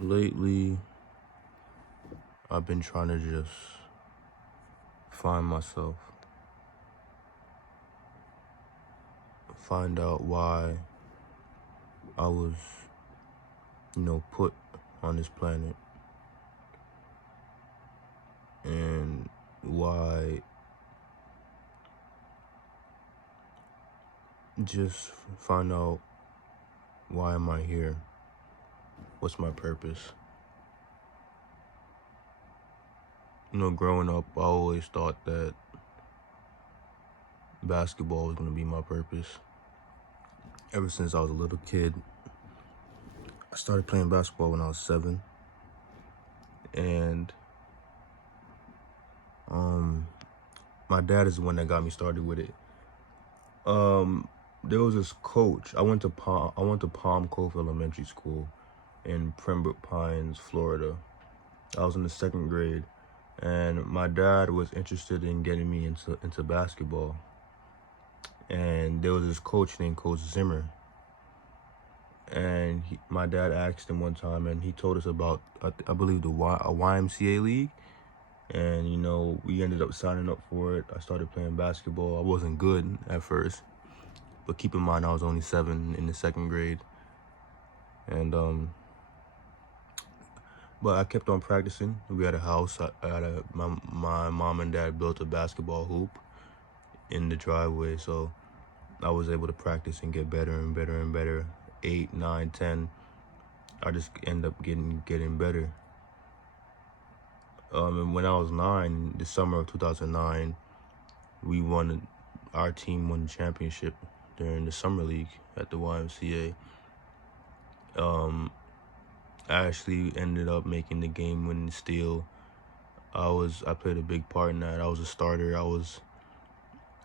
Lately, I've been trying to just find myself, find out why I was, put on this planet, and why, just find out why am I here? What's my purpose? Growing up, I always thought that basketball was going to be my purpose. Ever since I was a little kid, I started playing basketball when I was 7, and my dad is the one that got me started with it. There was this coach. I went to Palm Cove Elementary School in Pembroke Pines, Florida. I was in the 2nd grade, and my dad was interested in getting me into basketball. And there was this coach named Coach Zimmer, and my dad asked him one time, and he told us about I believe a YMCA league, and we ended up signing up for it. I started playing basketball. I wasn't good at first, but keep in mind I was only 7 in the 2nd grade, and but I kept on practicing. We had a house. My mom and dad built a basketball hoop in the driveway, so I was able to practice and get better and better and better. 8, 9, 10. I just end up getting better. And when I was 9, the summer of 2009, our team won the championship during the summer league at the YMCA. I actually ended up making the game-winning steal. I played a big part in that. I was a starter. I was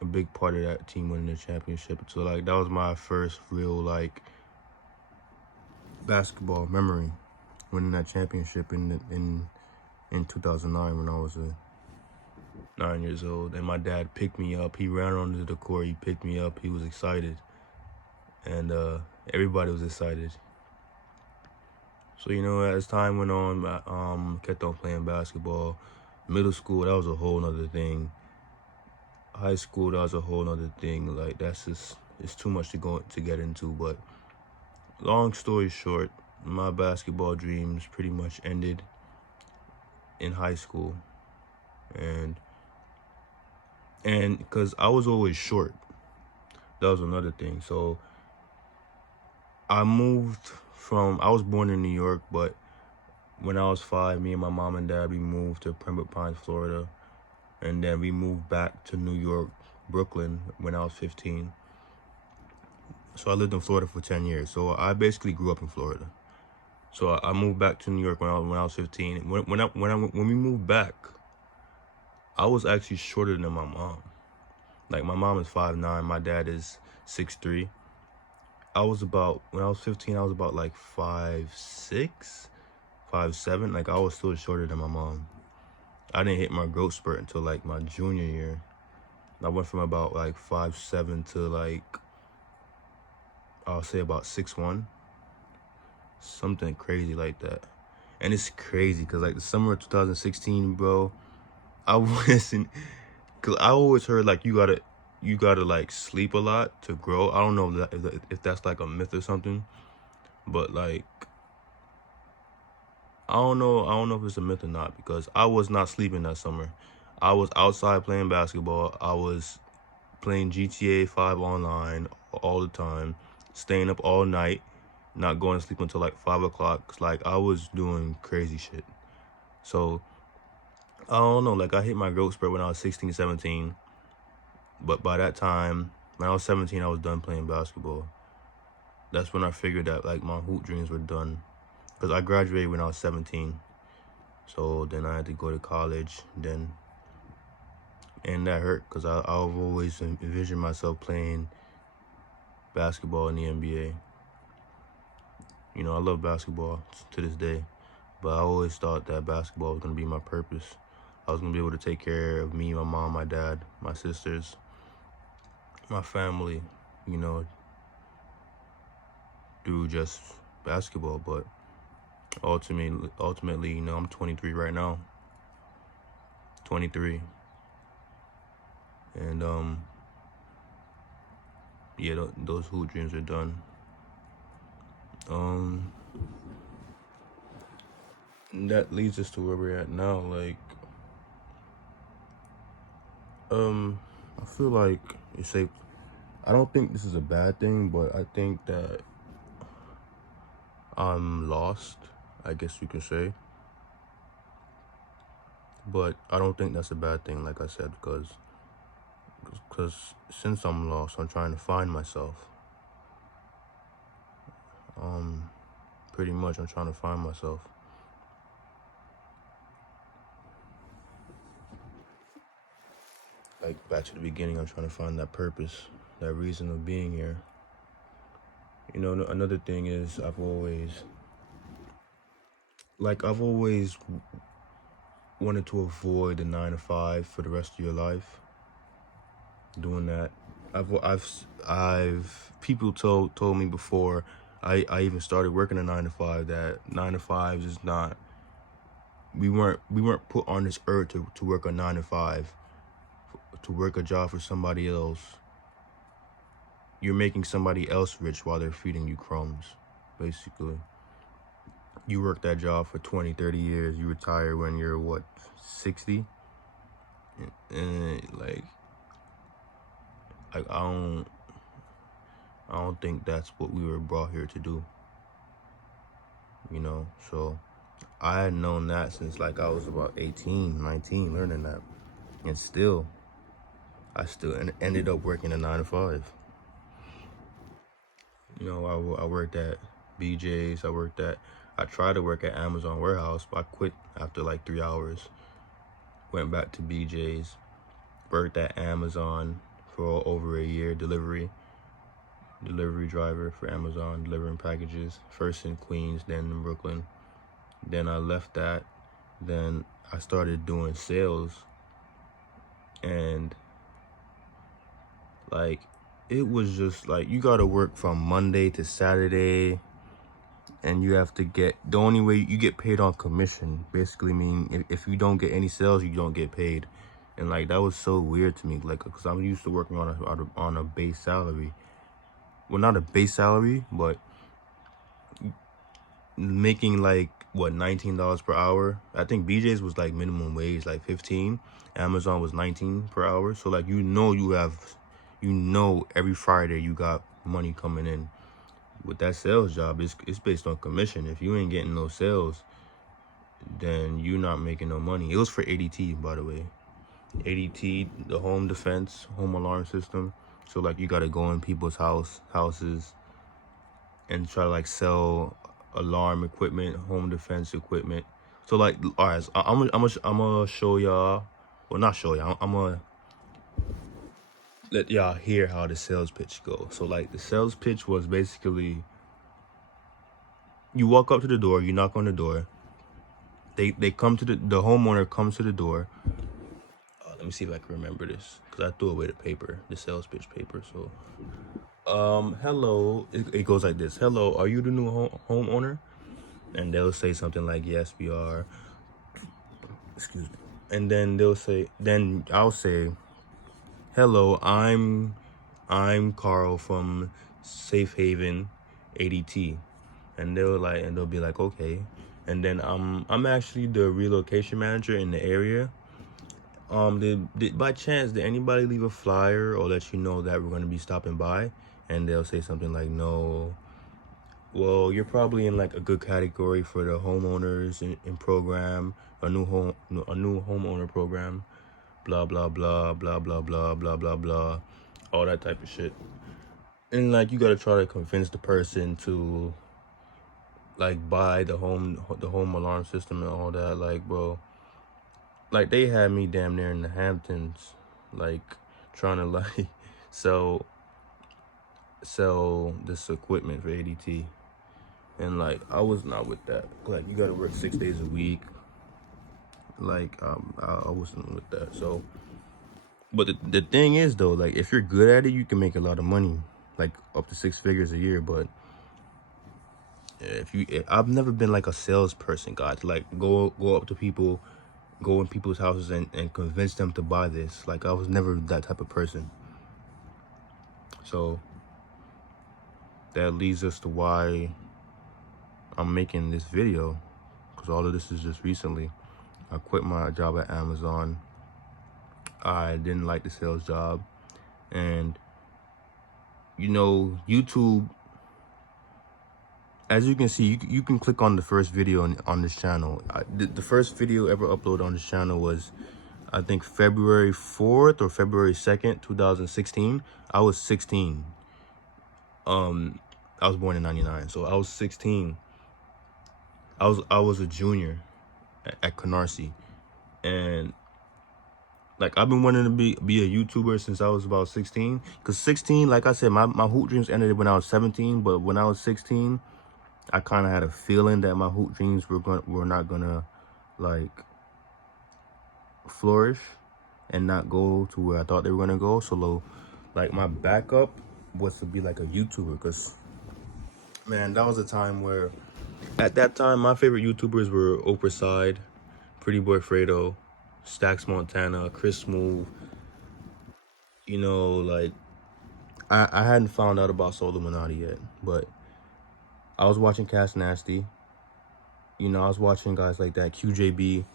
a big part of that team winning the championship. So that was my first real basketball memory, winning that championship in 2009 when I was 9 years old. And my dad picked me up. He ran onto the court. He picked me up. He was excited, and everybody was excited. So as time went on, I kept on playing basketball. Middle school, that was a whole nother thing. High school, that was a whole nother thing. It's too much to get into. But long story short, my basketball dreams pretty much ended in high school, and because I was always short, that was another thing. So I was born in New York, but when I was 5, me and my mom and dad, we moved to Pembroke Pines, Florida. And then we moved back to New York, Brooklyn, when I was 15. So I lived in Florida for 10 years. So I basically grew up in Florida. So I moved back to New York when I was 15. When we moved back, I was actually shorter than my mom. Like, my mom is 5'9", my dad is 6'3". When I was 15, I was about 5'6", 5'7". Like, I was still shorter than my mom. I didn't hit my growth spurt until my junior year. I went from about 5'7" to I'll say about 6'1", something crazy like that. And it's crazy because the summer of 2016, bro, I wasn't, cause I always heard you gotta sleep a lot to grow. I don't know if that's a myth or something, but I don't know if it's a myth or not, because I was not sleeping that summer. I was outside playing basketball. I was playing GTA 5 online all the time, staying up all night, not going to sleep until 5 o'clock. I was doing crazy shit. So I don't know, I hit my growth spurt when I was 16, 17. But by that time, when I was 17, I was done playing basketball. That's when I figured that my hoop dreams were done, because I graduated when I was 17. So then I had to go to college, and that hurt, because I've always envisioned myself playing basketball in the NBA. I love basketball to this day, but I always thought that basketball was going to be my purpose. I was going to be able to take care of me, my mom, my dad, my sisters, my family, through just basketball. But ultimately, you know, I'm 23 right now. 23. And yeah, those hoop dreams are done. That leads us to where we're at now. Like, I feel like it's safe. I don't think this is a bad thing, but I think that I'm lost, I guess you could say. But I don't think that's a bad thing, like I said, because since I'm lost, I'm trying to find myself. Pretty much, I'm trying to find myself. Like, back to the beginning, I'm trying to find that purpose, that reason of being here. You know, another thing is I've always wanted to avoid the 9 to 5 for the rest of your life. Doing that, I've people told me before I even started working a 9 to 5 that 9 to 5 is not. We weren't put on this earth to work a 9 to 5, to work a job for somebody else. You're making somebody else rich while they're feeding you crumbs, basically. You work that job for 20, 30 years. You retire when you're, what, 60? And like I don't think that's what we were brought here to do. You know, so I had known that since like I was about 18, 19, learning that. And I still ended up working a 9 to 5. You know, I worked at BJ's. I tried to work at Amazon warehouse, but I quit after like 3 hours. Went back to BJ's, worked at Amazon for over a year, delivery driver for Amazon, delivering packages, first in Queens, then in Brooklyn. Then I left that. Then I started doing sales, and like it was just like you gotta work from Monday to Saturday, and you have to get, the only way you get paid on commission, basically meaning if you don't get any sales, you don't get paid. And like that was so weird to me, like, because I'm used to working on a base salary. Well, not a base salary, but making like what, $19 per hour. I think BJ's was like minimum wage, like 15. Amazon was 19 per hour. So like every Friday you got money coming in. With that sales job, it's based on commission. If you ain't getting no sales, then you're not making no money. It was for ADT, by the way. ADT, the home defense, home alarm system. So like you gotta go in people's houses and try to like sell alarm equipment, home defense equipment. So like, all right, so I'm gonna show y'all. Well, not show y'all. I'm gonna let y'all hear how the sales pitch goes. So like the sales pitch was basically, you walk up to the door, you knock on the door. They come to the homeowner comes to the door. Let me see if I can remember this, because I threw away the sales pitch paper. So, hello. It goes like this. Hello, are you the new homeowner? And they'll say something like, yes, we are. Excuse me. And then then I'll say, hello, I'm Carl from Safe Haven ADT. And they'll be like, okay. And then I'm actually the relocation manager in the area. By chance, did anybody leave a flyer or let you know that we're gonna be stopping by? And they'll say something like, no. Well, you're probably in like a good category for the homeowners in program, a new homeowner program, blah blah blah blah blah blah blah blah blah, all that type of shit. And like you gotta try to convince the person to like buy the home alarm system and all that. Like, bro, like they had me damn near in the Hamptons, like trying to like sell this equipment for ADT. And like I was not with that. Like you gotta work 6 days a week. Like I wasn't with that. So, but the thing is though, like if you're good at it, you can make a lot of money, like up to 6 figures a year. But I've never been like a salesperson, guys. Like go up to people, go in people's houses and convince them to buy this. Like I was never that type of person. So that leads us to why I'm making this video, because all of this is just recently. I quit my job at Amazon. I didn't like the sales job, and you know, YouTube, as you can see, you can click on the first video on this channel. The first video ever uploaded on this channel was, I think, February 4th or February 2nd, 2016. I was 16. I was born in 99, so I was 16. I was a junior at Canarsie, and like I've been wanting to be a YouTuber since I was about 16. Cause 16, like I said, my hoop dreams ended when I was 17. But when I was 16, I kind of had a feeling that my hoop dreams were not gonna like flourish and not go to where I thought they were gonna go. So like my backup was to be like a YouTuber, cause man, that was a time where at that time my favorite YouTubers were Oprah Side, Pretty Boy Fredo, Stax Montana, Chris Smooth. You know, like I hadn't found out about Soul Illuminati yet, but I was watching Cass Nasty. You know, I was watching guys like that, QJB.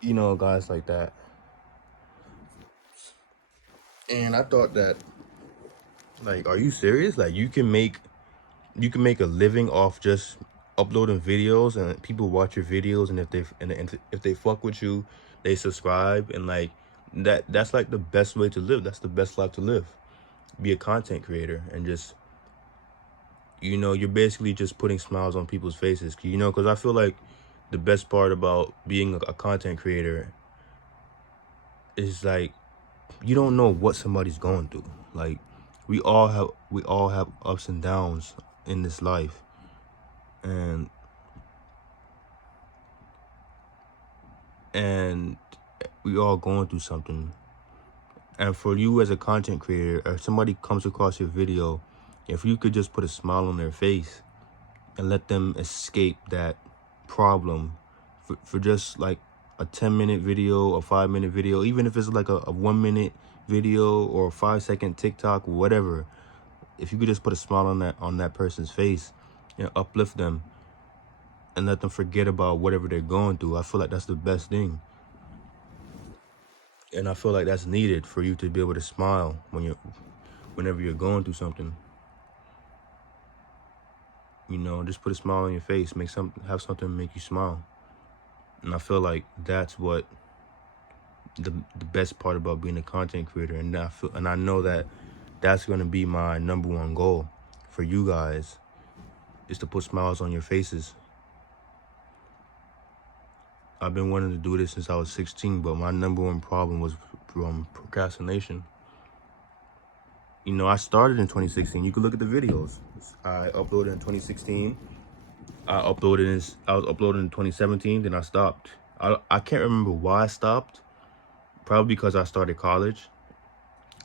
You know, guys like that. And I thought that, like, are you serious? Like, you can make a living off just uploading videos, and people watch your videos, and if they fuck with you, they subscribe, and like that's like the best way to live. That's the best life to live. Be a content creator and just, you know, you're basically just putting smiles on people's faces. You know, because I feel like the best part about being a content creator is like you don't know what somebody's going through. Like we all have ups and downs in this life, and we all going through something. And for you as a content creator, if somebody comes across your video, if you could just put a smile on their face and let them escape that problem for just like a 10-minute video, a 5-minute video, even if it's like a 1-minute video or a 5-second TikTok, whatever. If you could just put a smile on that person's face and uplift them and let them forget about whatever they're going through, I feel like that's the best thing. And I feel like that's needed for you to be able to smile whenever you're going through something. You know, just put a smile on your face, have something make you smile. And I feel like that's what the best part about being a content creator. And I know that that's going to be my #1 goal for you guys, is to put smiles on your faces. I've been wanting to do this since I was 16, but my #1 problem was procrastination. You know, I started in 2016. You can look at the videos. I uploaded in 2016. I was uploading in 2017, then I stopped. I can't remember why I stopped. Probably because I started college.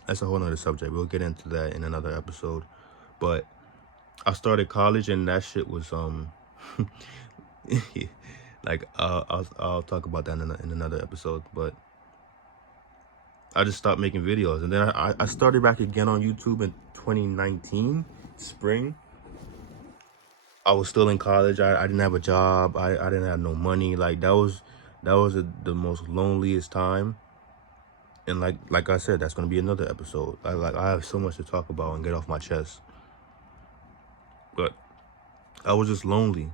That's a whole nother subject. We'll get into that in another episode. But I started college, and that shit was like I'll talk about that in another episode. But I just stopped making videos, and then I started back again on YouTube in 2019 spring. I was still in college. I didn't have a job. I didn't have no money. Like that was the most loneliest time. And like I said, that's gonna be another episode. I have so much to talk about and get off my chest. But I was just lonely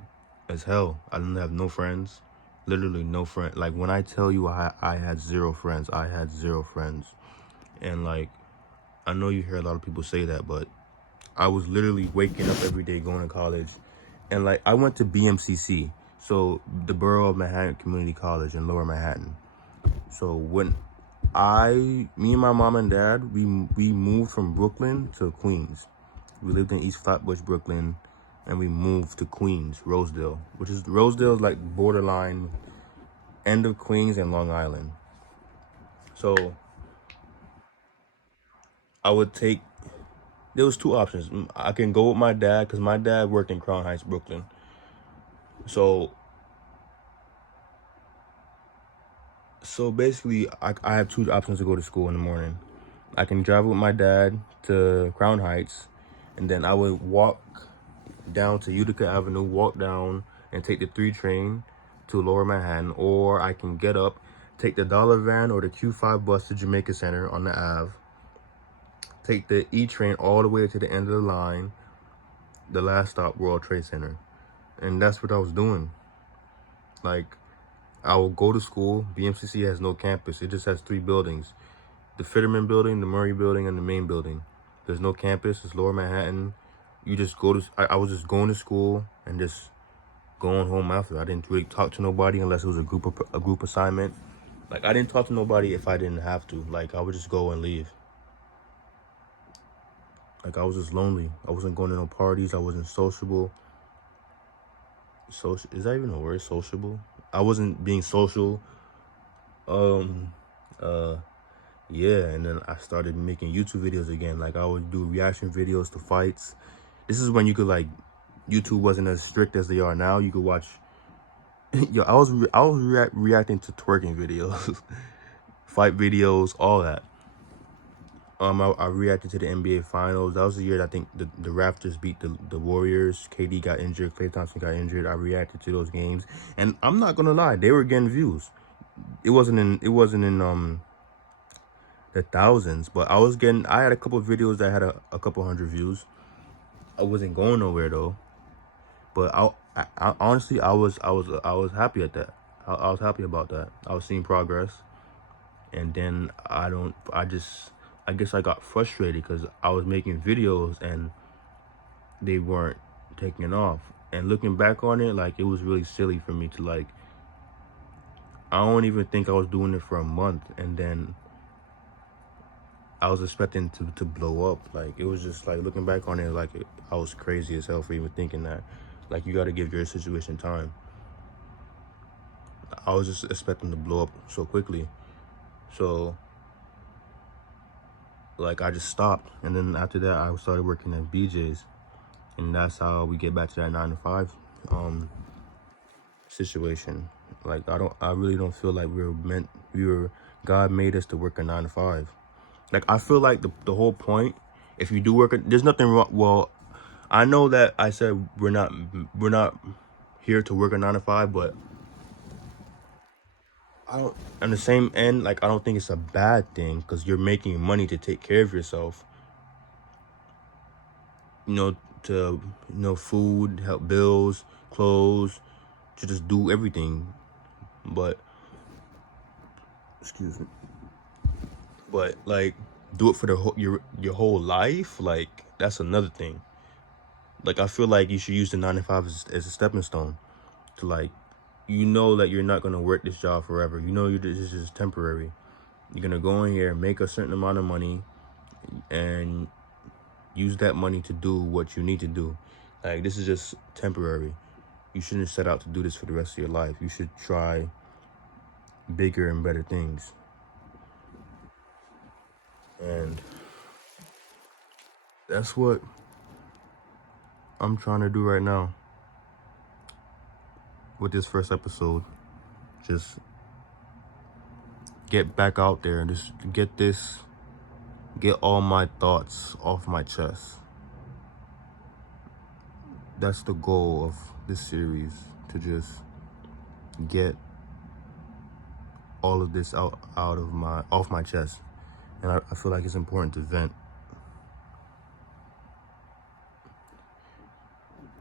as hell. I didn't have no friends. Literally no friend. Like when I tell you I had 0 friends, I had 0 friends. And like I know you hear a lot of people say that, but I was literally waking up every day going to college. And like I went to BMCC, so the Borough of Manhattan Community College in Lower Manhattan. So when me and my mom and dad, we moved from Brooklyn to Queens. We lived in East Flatbush, Brooklyn, and we moved to Queens, Rosedale, Rosedale is like borderline end of Queens and Long Island. So I would take there was two options. I can go with my dad because my dad worked in Crown Heights, Brooklyn. So basically, I have two options to go to school in the morning. I can drive with my dad to Crown Heights, and then I would walk down to Utica Avenue, walk down, and take the 3 train to Lower Manhattan, or I can get up, take the Dollar Van or the Q5 bus to Jamaica Center on the Ave, take the E train all the way to the end of the line, the last stop, World Trade Center. And that's what I was doing. Like, I will go to school. BMCC has no campus. It just has 3 buildings. The Fitterman building, the Murray building, and the main building. There's no campus. It's Lower Manhattan. You just go to, I was just going to school and just going home after. I didn't really talk to nobody unless it was a group assignment. Like, I didn't talk to nobody if I didn't have to. Like, I would just go and leave. Like, I was just lonely. I wasn't going to no parties. I wasn't sociable. Is that even a word, sociable? I wasn't being social. Yeah, and then I started making YouTube videos again. Like, I would do reaction videos to fights. This is when you could, like, YouTube wasn't as strict as they are now. You could watch. Yo, I was reacting to twerking videos, fight videos, all that. I reacted to the NBA Finals. That was the year that I think the Raptors beat the Warriors. KD got injured. Klay Thompson got injured. I reacted to those games, and I'm not gonna lie, they were getting views. It wasn't in the thousands, but I had a couple of videos that had a couple hundred views. I wasn't going nowhere though, but I honestly I was happy at that. I was happy about that. I was seeing progress, and then I guess I got frustrated because I was making videos and they weren't taking off. And looking back on it, like, it was really silly for me to, like, I don't even think I was doing it for a month, and then I was expecting to blow up. Like, it was just, like, looking back on it, like, I was crazy as hell for even thinking that. Like, you got to give your situation time. I was just expecting to blow up so quickly. So, like, I just stopped. And then after that, I started working at BJ's. And that's how we get back to that 9 to 5 situation. Like, I really don't feel like God made us to work a 9 to 5. Like, I feel like the whole point, if you do work, there's nothing wrong. Well, I know that I said we're not here to work a 9 to 5, but I don't, on the same end, like, I don't think it's a bad thing because you're making money to take care of yourself. You know, to, food, help bills, clothes, to just do everything. But, excuse me. But, like, do it for your whole life, like, that's another thing. Like, I feel like you should use the 9 to 5 as a stepping stone to, like, that you're not going to work this job forever. This is temporary. You're going to go in here, make a certain amount of money, and use that money to do what you need to do. Like, this is just temporary. You shouldn't set out to do this for the rest of your life. You should try bigger and better things. And that's what I'm trying to do right now with this first episode. Just get back out there and just get all my thoughts off my chest. That's the goal of this series, to just get all of this off my chest. And I feel like it's important to vent.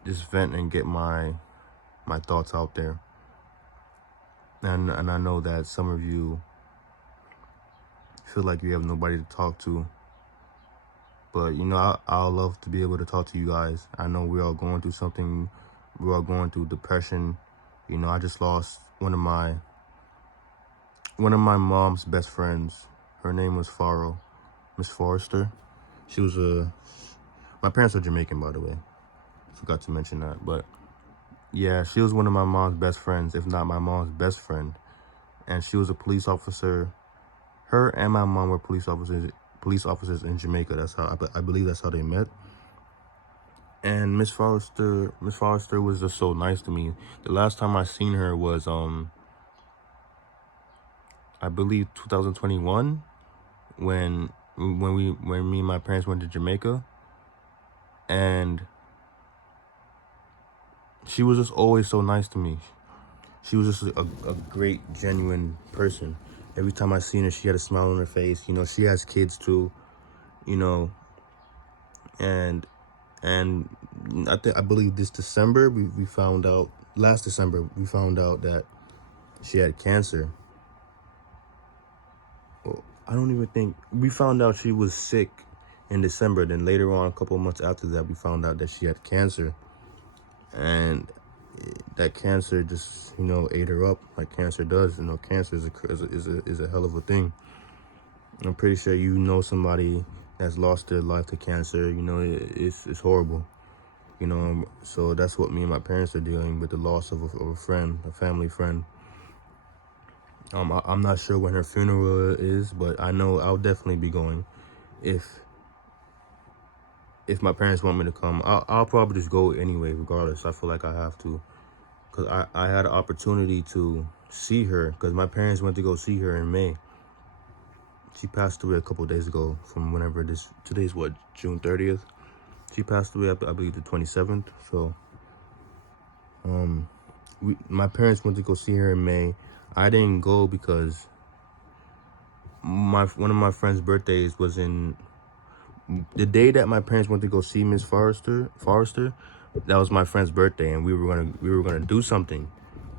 Just vent and get my thoughts out there. And I know that some of you feel like you have nobody to talk to. But, I'll love to be able to talk to you guys. I know we're all going through something. We're all going through depression. I just lost one of my mom's best friends. Her name was Miss Forrester. She was my parents are Jamaican, by the way. Forgot to mention that. But yeah, she was one of my mom's best friends, if not my mom's best friend. And she was a police officer. Her and my mom were police officers police officers in Jamaica. That's how I believe that's how they met. And Miss Forrester was just so nice to me. The last time I seen her was I believe 2021 when me and my parents went to Jamaica, and she was just always so nice to me. She was just a great, genuine person. Every time I seen her, she had a smile on her face. You know, she has kids too, you know, and I believe this December we found out, last December we found out that she had cancer. Well, I don't even think we found out she was sick in December. Then later on, a couple of months after that, we found out that she had cancer, and that cancer just, you know, ate her up like cancer does. You know, cancer is a hell of a thing. I'm pretty sure you know somebody that's lost their life to cancer. You know, it's horrible. You know, so that's what me and my parents are dealing with, the loss of a friend, a family friend. I'm not sure when her funeral is, but I know I'll definitely be going. If my parents want me to come, I'll probably just go anyway, regardless. I feel like I have to, because I had an opportunity to see her, because my parents went to go see her in May. She passed away a couple of days ago from whenever today's what, June 30th? She passed away, I believe, the 27th. So, my parents went to go see her in May. I didn't go because one of my friend's birthdays was in the day that my parents went to go see Miss Forrester. That was my friend's birthday, and we were gonna do something,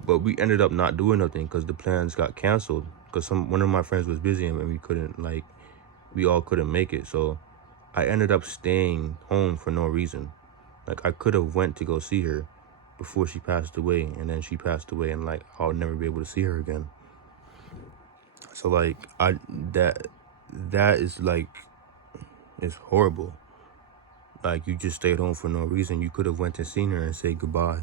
but we ended up not doing nothing because the plans got canceled because one of my friends was busy and we all couldn't make it. So I ended up staying home for no reason. Like, I could have went to go see her before she passed away, and then she passed away, and like I'll never be able to see her again. So like that is like, it's horrible. Like, you just stayed home for no reason. You could have went and seen her and say goodbye,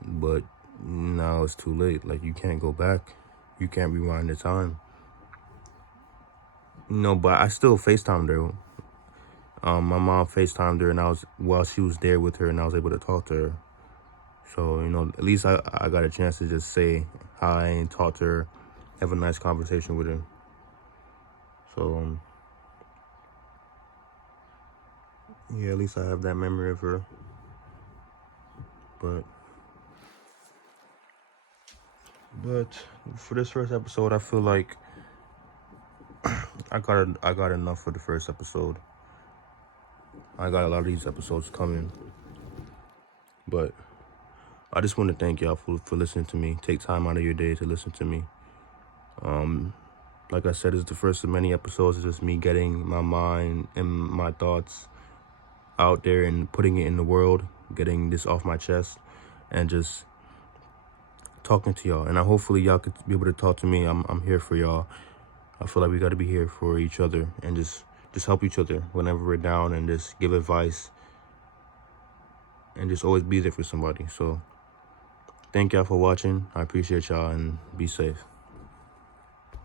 but now it's too late. Like, you can't go back. You can't rewind the time. No, but I still FaceTimed her. My mom FaceTimed her, and while she was there with her, and I was able to talk to her. So, you know, at least I got a chance to just say hi and talk to her, have a nice conversation with her. So, yeah, at least I have that memory of her. But for this first episode, I feel like I got enough for the first episode. I got a lot of these episodes coming, but I just want to thank y'all for listening to me. Take time out of your day to listen to me. Like I said, it's the first of many episodes. It's just me getting my mind and my thoughts out there and putting it in the world, getting this off my chest, and just talking to y'all. And hopefully y'all could be able to talk to me. I'm here for y'all. I feel like we got to be here for each other and just help each other whenever we're down, and just give advice and just always be there for somebody. So thank y'all for watching. I appreciate y'all, and be safe.